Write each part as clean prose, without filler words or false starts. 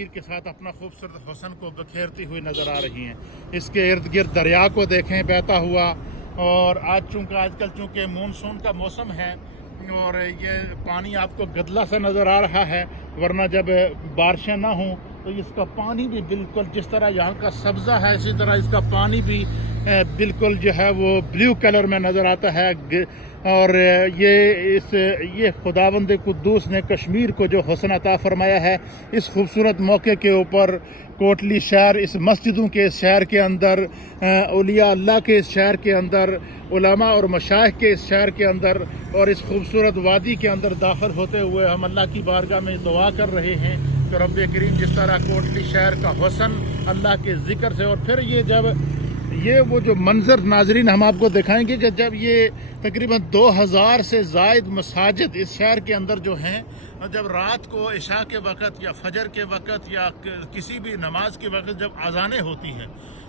کشمیر کے ساتھ اپنا خوبصورت حسن کو بکھیرتی ہوئی نظر آ رہی ہیں۔ اس کے ارد گرد دریا کو دیکھیں بہتا ہوا، اور آج کل چونکہ مونسون کا موسم ہے اور یہ پانی آپ کو گدلا سا نظر آ رہا ہے، ورنہ جب بارشیں نہ ہوں تو اس کا پانی بھی بالکل جس طرح یہاں کا سبزہ ہے اسی طرح اس کا پانی بھی بالکل جو ہے وہ بلیو کلر میں نظر آتا ہے۔ اور یہ خداوند قدوس نے کشمیر کو جو حسن عطا فرمایا ہے، اس خوبصورت موقع کے اوپر کوٹلی شہر، اس مسجدوں کے اس شہر کے اندر، اولیاء اللہ کے اس شہر کے اندر، علماء اور مشائخ کے اس شہر کے اندر اور اس خوبصورت وادی کے اندر داخل ہوتے ہوئے ہم اللہ کی بارگاہ میں دعا کر رہے ہیں کہ رب کریم جس طرح کوٹلی شہر کا حسن اللہ کے ذکر سے، اور پھر یہ وہ جو منظر ناظرین ہم آپ کو دکھائیں گے کہ جب یہ تقریباً 2000 سے زائد مساجد اس شہر کے اندر جو ہیں، جب رات کو عشاء کے وقت یا فجر کے وقت یا کسی بھی نماز کے وقت جب اذانیں ہوتی ہیں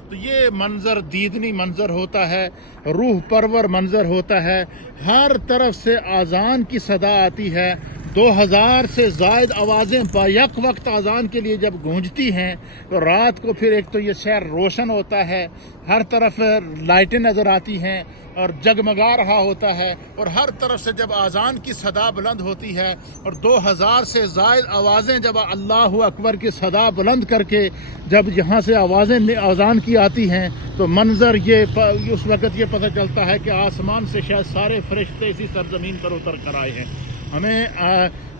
تو یہ منظر دیدنی منظر ہوتا ہے، روح پرور منظر ہوتا ہے۔ ہر طرف سے اذان کی صدا آتی ہے، 2000 سے زائد آوازیں بیک وقت اذان کے لیے جب گونجتی ہیں تو رات کو پھر ایک تو یہ شہر روشن ہوتا ہے، ہر طرف لائٹیں نظر آتی ہیں اور جگمگا رہا ہوتا ہے، اور ہر طرف سے جب اذان کی صدا بلند ہوتی ہے اور 2000 سے زائد آوازیں جب اللہ اکبر کی صدا بلند کر کے جب یہاں سے آوازیں اذان کی آتی ہیں تو منظر اس وقت یہ پتہ چلتا ہے کہ آسمان سے شاید سارے فرشتے اسی سرزمین پر اتر کر آئے ہیں۔ ہمیں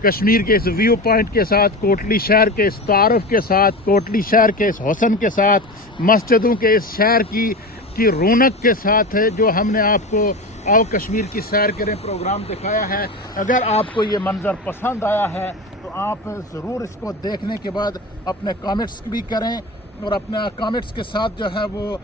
کشمیر کے اس ویو پوائنٹ کے ساتھ، کوٹلی شہر کے اس تعارف کے ساتھ، کوٹلی شہر کے اس حسن کے ساتھ، مسجدوں کے اس شہر کی رونق کے ساتھ ہے جو ہم نے آپ کو آؤ کشمیر کی سیر کریں پروگرام دکھایا ہے۔ اگر آپ کو یہ منظر پسند آیا ہے تو آپ ضرور اس کو دیکھنے کے بعد اپنے کامنٹس بھی کریں، اور اپنے کامنٹس کے ساتھ جو ہے وہ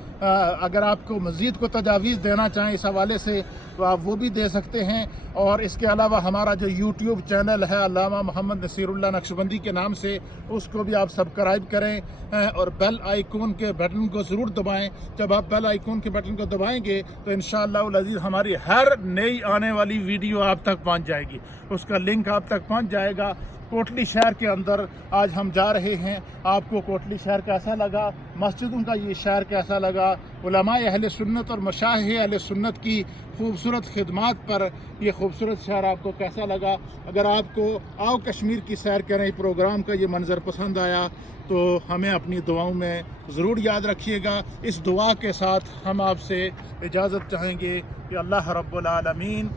اگر آپ کو مزید کو تجاویز دینا چاہیں اس حوالے سے تو آپ وہ بھی دے سکتے ہیں۔ اور اس کے علاوہ ہمارا جو یوٹیوب چینل ہے علامہ محمد نصیر اللہ نقشبندی کے نام سے، اس کو بھی آپ سبسکرائب کریں اور بیل آئیکن کے بٹن کو ضرور دبائیں۔ جب آپ بیل آئیکن کے بٹن کو دبائیں گے تو انشاءاللہ العزیز ہماری ہر نئی آنے والی ویڈیو آپ تک پہنچ جائے گی، اس کا لنک آپ تک پہنچ جائے گا۔ کوٹلی شہر کے اندر آج ہم جا رہے ہیں، آپ کو کوٹلی شہر کیسا لگا، مسجدوں کا یہ شہر کیسا لگا، علماء اہل سنت اور مشائخ اہل سنت کی خوبصورت خدمات پر یہ خوبصورت شہر آپ کو کیسا لگا۔ اگر آپ کو آؤ کشمیر کی سیر کریں پروگرام کا یہ منظر پسند آیا تو ہمیں اپنی دعاؤں میں ضرور یاد رکھیے گا۔ اس دعا کے ساتھ ہم آپ سے اجازت چاہیں گے کہ اللہ رب العالمین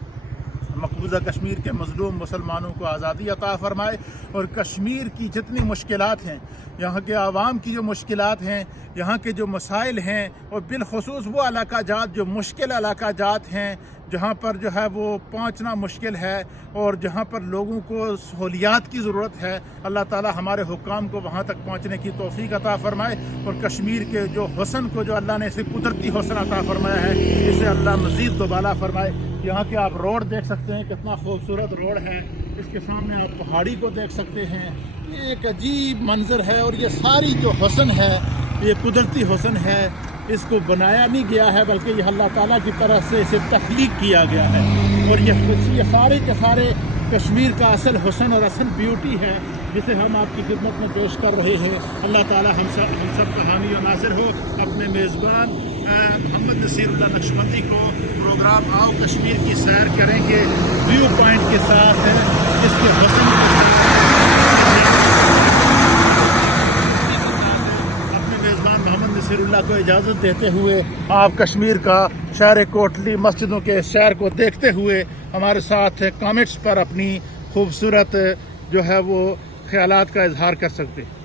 مقبوضہ کشمیر کے مظلوم مسلمانوں کو آزادی عطا فرمائے، اور کشمیر کی جتنی مشکلات ہیں، یہاں کے عوام کی جو مشکلات ہیں، یہاں کے جو مسائل ہیں، اور بالخصوص وہ علاقہ جات جو مشکل علاقہ جات ہیں جہاں پر جو ہے وہ پہنچنا مشکل ہے اور جہاں پر لوگوں کو سہولیات کی ضرورت ہے، اللہ تعالی ہمارے حکام کو وہاں تک پہنچنے کی توفیق عطا فرمائے، اور کشمیر کے جو حسن کو جو اللہ نے اسے قدرتی حسن عطا فرمایا ہے اسے اللہ مزید دوبالا فرمائے۔ یہاں کے آپ روڈ دیکھ سکتے ہیں، کتنا خوبصورت روڈ ہے، اس کے سامنے آپ پہاڑی کو دیکھ سکتے ہیں، یہ ایک عجیب منظر ہے، اور یہ ساری جو حسن ہے یہ قدرتی حسن ہے، اس کو بنایا نہیں گیا ہے بلکہ یہ اللہ تعالیٰ کی طرف سے اسے تخلیق کیا گیا ہے، اور یہ سارے کے سارے کشمیر کا اصل حسن اور اصل بیوٹی ہے جسے ہم آپ کی خدمت میں پیش کر رہے ہیں۔ اللہ تعالیٰ ہم سب کا حامی و ناصر ہو۔ اپنے میزبان محمد نصیر اللہ نقشبندی کو پروگرام آؤ کشمیر کی سیر کریں گے ویو پوائنٹ کے ساتھ، اس کے حسن کے ساتھ، اپنے میزبان محمد نصیر اللہ کو اجازت دیتے ہوئے آپ کشمیر کا شہر کوٹلی مسجدوں کے شہر کو دیکھتے ہوئے ہمارے ساتھ کامنٹس پر اپنی خوبصورت جو ہے وہ خیالات کا اظہار کر سکتے ہیں۔